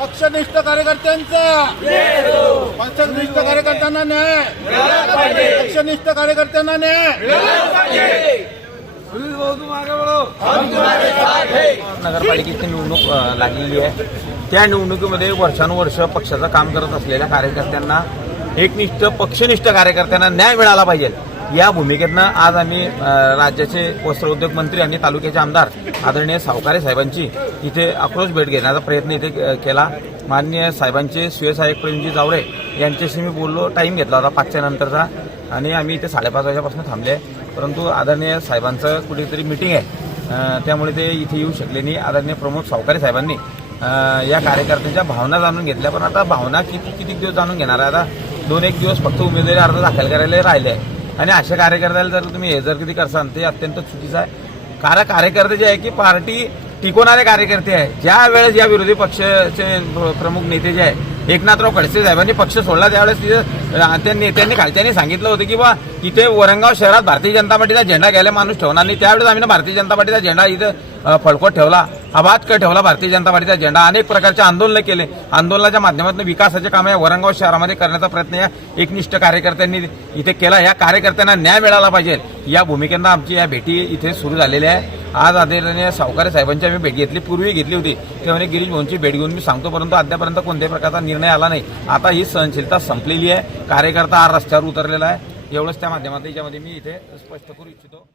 पक्षनिष्ठ कार्यकर्त्यांचा. पक्षनिष्ठ कार्यकर्त्यांना न्याय. पक्षनिष्ठ कार्यकर्त्यांना न्याय. नगरपालिकेची निवडणूक लागलेली आहे. त्या निवडणुकीमध्ये वर्षानुवर्ष पक्षाचं काम करत असलेल्या कार्यकर्त्यांना एकनिष्ठ पक्षनिष्ठ कार्यकर्त्यांना न्याय मिळाला पाहिजे. या भूमिकेतनं आज आम्ही राज्याचे वस्त्रोद्योग मंत्री आणि तालुक्याचे आमदार आदरणीय सावकारे साहेबांची इथे आक्रोश भेट घेण्याचा प्रयत्न इथे केला. माननीय साहेबांचे सुयसाहेब प्रेमजी जावरे यांच्याशी मी बोललो टाईम घेतला होता पाचच्या नंतरचा आणि आम्ही इथे साडेपाच वाजेपासून थांबले. परंतु आदरणीय साहेबांचं कुठेतरी मिटिंग आहे त्यामुळे ते इथे येऊ शकले नाही. आदरणीय प्रमोद सावकारे साहेबांनी या कार्यकर्त्यांच्या भावना जाणून घेतल्या. पण आता भावना किती किती दिवस जाणून घेणार आहे? आता दोन एक दिवस फक्त उमेदवारी अर्ज दाखल करायला राहिले. आहे आणि अशा कार्यकर्त्याला जर तुम्ही हे जर कधी करसाल ते अत्यंत चुकीचं आहे. कारण कार्यकर्ते जे आहे की पार्टी टिकवणारे कार्यकर्ते आहे. ज्या वेळेस या विरोधी पक्षाचे प्रमुख नेते जे आहे एकनाथराव खडसे साहेबांनी पक्ष सोडला त्यावेळेस तिथे त्यांनी नेत्यांनी खालच्यांनी सांगितलं होतं की बा इथे वरंगाव शहरात भारतीय जनता पार्टीचा झेंडा घ्यायला माणूस ठेवणार नाही. त्यावेळेस आम्ही भारतीय जनता पार्टीचा झेंडा इथं अ, फडकवत ठेवला. आबाद कर ठेवला भारतीय जनता पार्टीचा झेंडा. अनेक प्रकारचे आंदोलन केले. आंदोलनाच्या माध्यमातून विकासाचे काम या वरंगाव शहरामध्ये करण्याचा प्रयत्न या एकनिष्ठ कार्यकर्त्यांनी इथे केला. या कार्यकर्त्यांना न्याय मिळाला पाहिजे. या भूमिकेनं आमची या भेटी इथे सुरू झालेल्या आहे. आज आदरणीय सावकारे साहेबांची आम्ही भेट घेतली पूर्वी घेतली होती. तेव्हा गिरीश भाऊंची भेट घेऊन मी सांगतो परंतु अद्यापर्यंत कोणत्याही प्रकारचा निर्णय आला नाही. आता ही सहनशीलता संपलेली आहे. कार्यकर्ता आज रस्त्यावर उतरलेला आहे. एवढंच त्या माध्यमातून याच्यामध्ये मी इथे स्पष्ट करू इच्छितो.